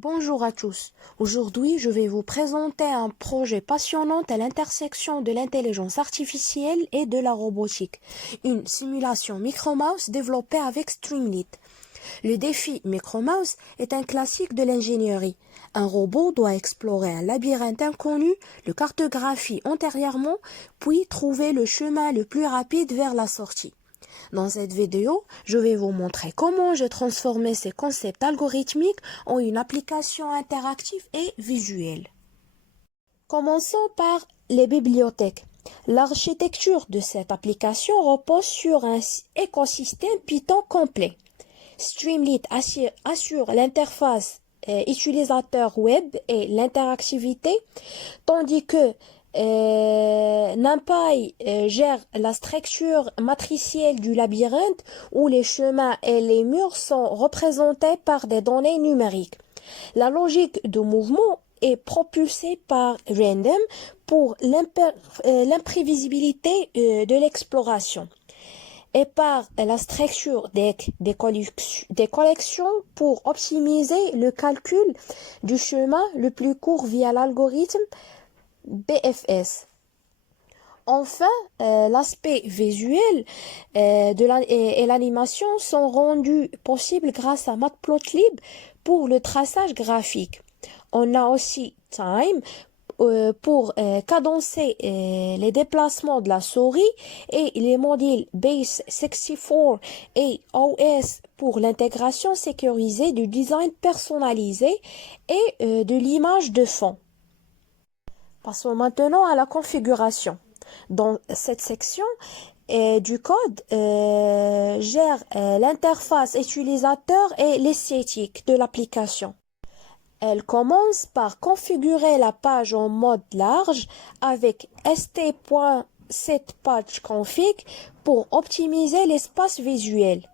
Bonjour à tous. Aujourd'hui, je vais vous présenter un projet passionnant à l'intersection de l'intelligence artificielle et de la robotique. Une simulation MicroMouse développée avec Streamlit. Le défi MicroMouse est un classique de l'ingénierie. Un robot doit explorer un labyrinthe inconnu, le cartographie antérieurement, puis trouver le chemin le plus rapide vers la sortie. Dans cette vidéo, je vais vous montrer comment j'ai transformé ces concepts algorithmiques en une application interactive et visuelle. Commençons par les bibliothèques. L'architecture de cette application repose sur un écosystème Python complet. Streamlit assure l'interface utilisateur web et l'interactivité, tandis que NumPy gère la structure matricielle du labyrinthe où les chemins et les murs sont représentés par des données numériques. La logique de mouvement est propulsée par Random pour l'imprévisibilité de l'exploration et par la structure des collections pour optimiser le calcul du chemin le plus court via l'algorithme BFS. Enfin, l'aspect visuel et l'animation sont rendus possibles grâce à Matplotlib pour le traçage graphique. On a aussi Time pour cadencer les déplacements de la souris et les modules Base64 et OS pour l'intégration sécurisée du design personnalisé et de l'image de fond. Passons maintenant à la configuration. Dans cette section du code, gère l'interface utilisateur et l'esthétique de l'application. Elle commence par configurer la page en mode large avec st.setPageConfig pour optimiser l'espace visuel.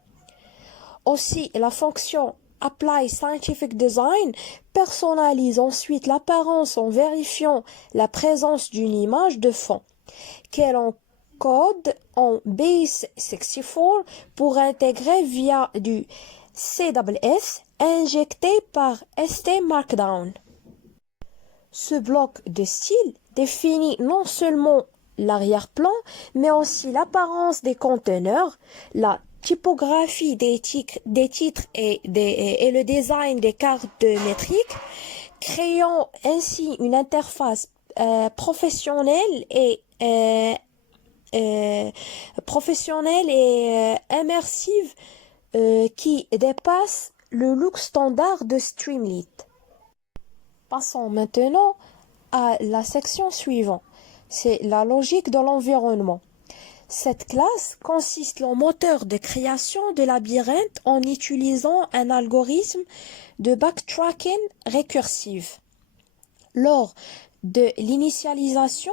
Aussi, la fonction Apply Scientific Design personnalise ensuite l'apparence en vérifiant la présence d'une image de fond, qu'elle encode en Base64 pour intégrer via du CSS injecté par STMarkdown. Ce bloc de style définit non seulement l'arrière-plan, mais aussi l'apparence des conteneurs, la typographie des titres et le design des cartes métriques, créant ainsi une interface professionnelle et immersive qui dépasse le look standard de Streamlit. Passons maintenant à la section suivante. C'est la logique de l'environnement. Cette classe consiste en moteur de création de labyrinthe en utilisant un algorithme de backtracking récursif. Lors de l'initialisation,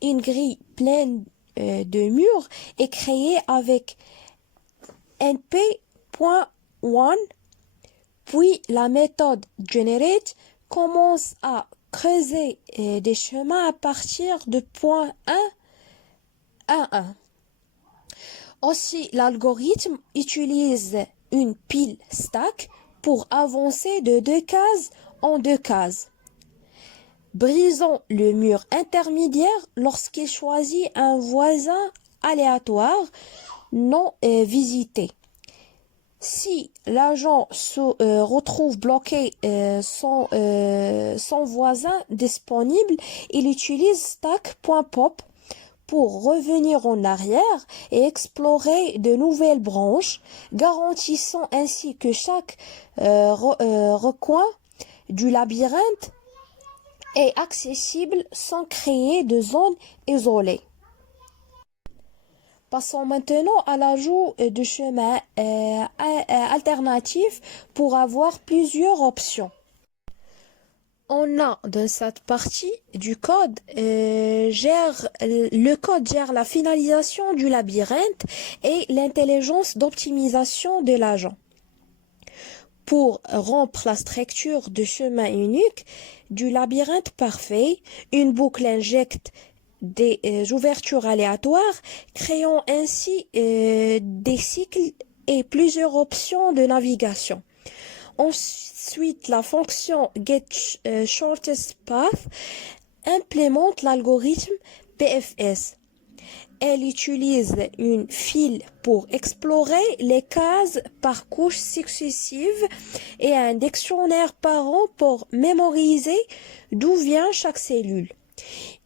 une grille pleine de murs est créée avec np.one, puis la méthode generate commence à creuser des chemins à partir de point 1 à 1. Aussi, l'algorithme utilise une pile stack pour avancer de 2 cases en 2 cases. Brisons le mur intermédiaire lorsqu'il choisit un voisin aléatoire non visité. Si l'agent se retrouve bloqué sans voisin disponible, il utilise stack.pop pour revenir en arrière et explorer de nouvelles branches, garantissant ainsi que chaque recoin du labyrinthe est accessible sans créer de zones isolées. Passons maintenant à l'ajout de chemins alternatifs pour avoir plusieurs options. On a dans cette partie du code le code gère la finalisation du labyrinthe et l'intelligence d'optimisation de l'agent. Pour rompre la structure de chemin unique du labyrinthe parfait, une boucle injecte des ouvertures aléatoires, créant ainsi des cycles et plusieurs options de navigation. Ensuite, la fonction getShortest Path implémente l'algorithme PFS. Elle utilise une file pour explorer les cases par couches successives et un dictionnaire par rang pour mémoriser d'où vient chaque cellule.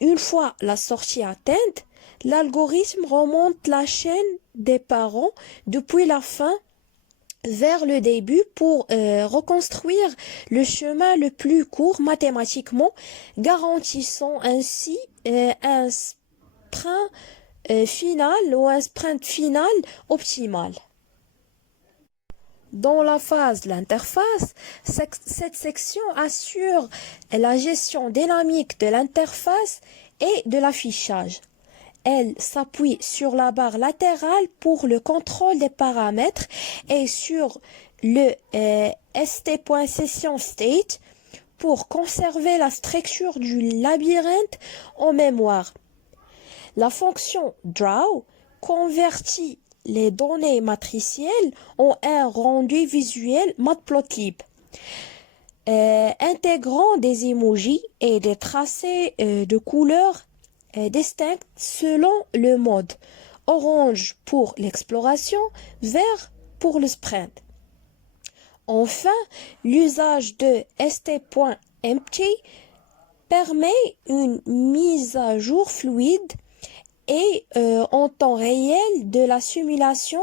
Une fois la sortie atteinte, l'algorithme remonte la chaîne des parents depuis la fin vers le début pour reconstruire le chemin le plus court mathématiquement, garantissant ainsi un sprint final ou un sprint final optimal. Dans la phase de l'interface, cette section assure la gestion dynamique de l'interface et de l'affichage. Elle s'appuie sur la barre latérale pour le contrôle des paramètres et sur le st.sessionState pour conserver la structure du labyrinthe en mémoire. La fonction draw convertit les données matricielles en un rendu visuel Matplotlib, intégrant des emojis et des tracés de couleurs distincts selon le mode. Orange pour l'exploration, vert pour le sprint. Enfin, l'usage de st.empty permet une mise à jour fluide et en temps réel de la simulation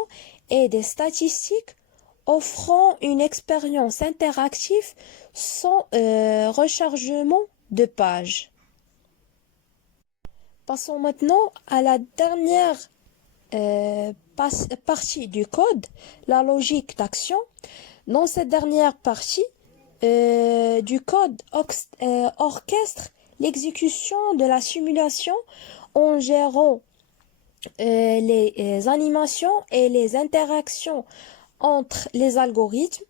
et des statistiques, offrant une expérience interactive sans rechargement de page. Passons maintenant à la dernière partie du code, la logique d'action. Dans cette dernière partie du code orchestre l'exécution de la simulation en gérant les animations et les interactions entre les algorithmes,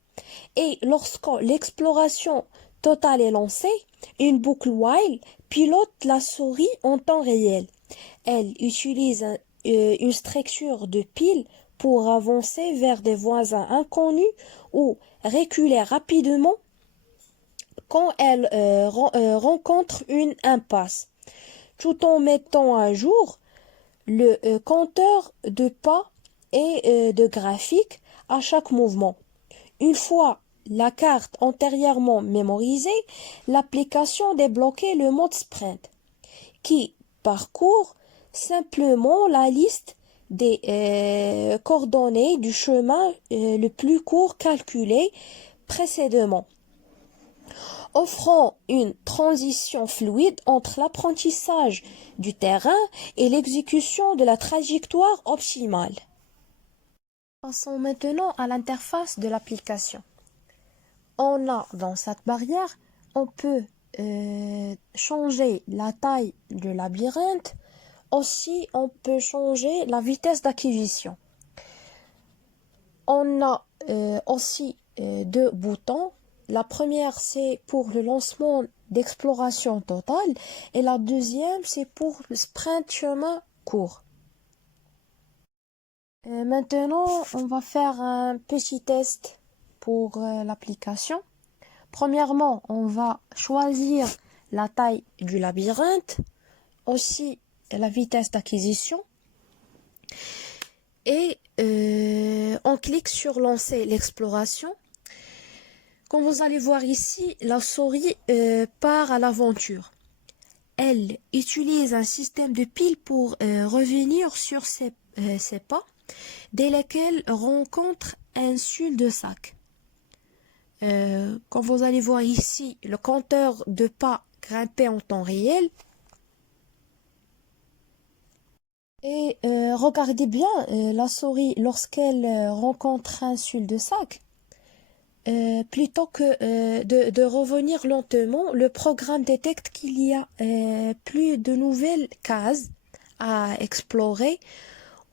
et lorsque l'exploration totale est lancée, une boucle while pilote la souris en temps réel. Elle utilise une structure de pile pour avancer vers des voisins inconnus ou reculer rapidement quand elle rencontre une impasse, tout en mettant à jour le compteur de pas et de graphiques à chaque mouvement. Une fois la carte antérieurement mémorisée, l'application débloquait le mode sprint, qui parcourt simplement la liste des coordonnées du chemin le plus court calculé précédemment, offrant une transition fluide entre l'apprentissage du terrain et l'exécution de la trajectoire optimale. Passons maintenant à l'interface de l'application. On a dans cette barrière, on peut changer la taille du labyrinthe. Aussi, on peut changer la vitesse d'acquisition. On a aussi deux boutons. La première, c'est pour le lancement d'exploration totale et la deuxième, c'est pour le sprint chemin court. Maintenant, on va faire un petit test pour l'application. Premièrement, on va choisir la taille du labyrinthe, aussi la vitesse d'acquisition, et on clique sur lancer l'exploration. Comme vous allez voir ici, la souris part à l'aventure. Elle utilise un système de piles pour revenir sur ses pas, dès lesquels rencontre un cul-de-sac. Comme vous allez voir ici, le compteur de pas grimpé en temps réel. Et regardez bien la souris lorsqu'elle rencontre un cul-de-sac. Plutôt que de revenir lentement, le programme détecte qu'il y a plus de nouvelles cases à explorer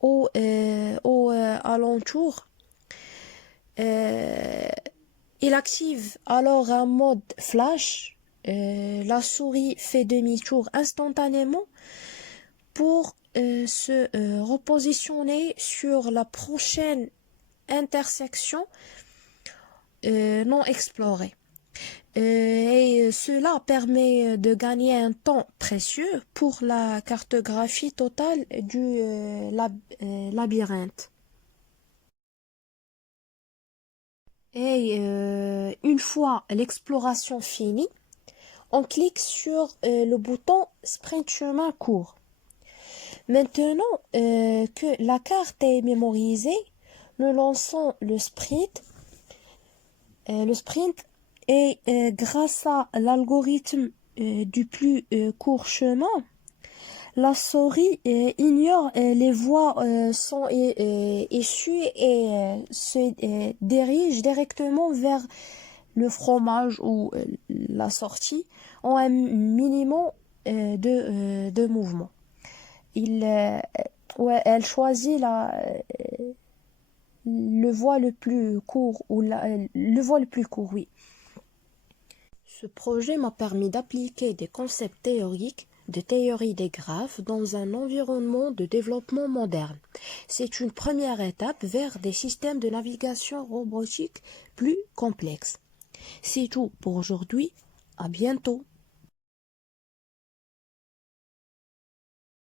au alentour. Il active alors un mode flash. La souris fait demi-tour instantanément pour se repositionner sur la prochaine intersection non explorés. Et cela permet de gagner un temps précieux pour la cartographie totale du labyrinthe. Et une fois l'exploration finie, on clique sur le bouton Sprint chemin court. Maintenant que la carte est mémorisée, nous lançons le sprint. Le sprint et grâce à l'algorithme du plus court chemin, la souris ignore les voies sont issues et se dirige directement vers le fromage ou la sortie en un minimum de mouvement. Elle choisit le voie le plus court ou le voie le plus court, oui. Ce projet m'a permis d'appliquer des concepts théoriques de théorie des graphes dans un environnement de développement moderne. C'est une première étape vers des systèmes de navigation robotique plus complexes. C'est tout pour aujourd'hui. À bientôt.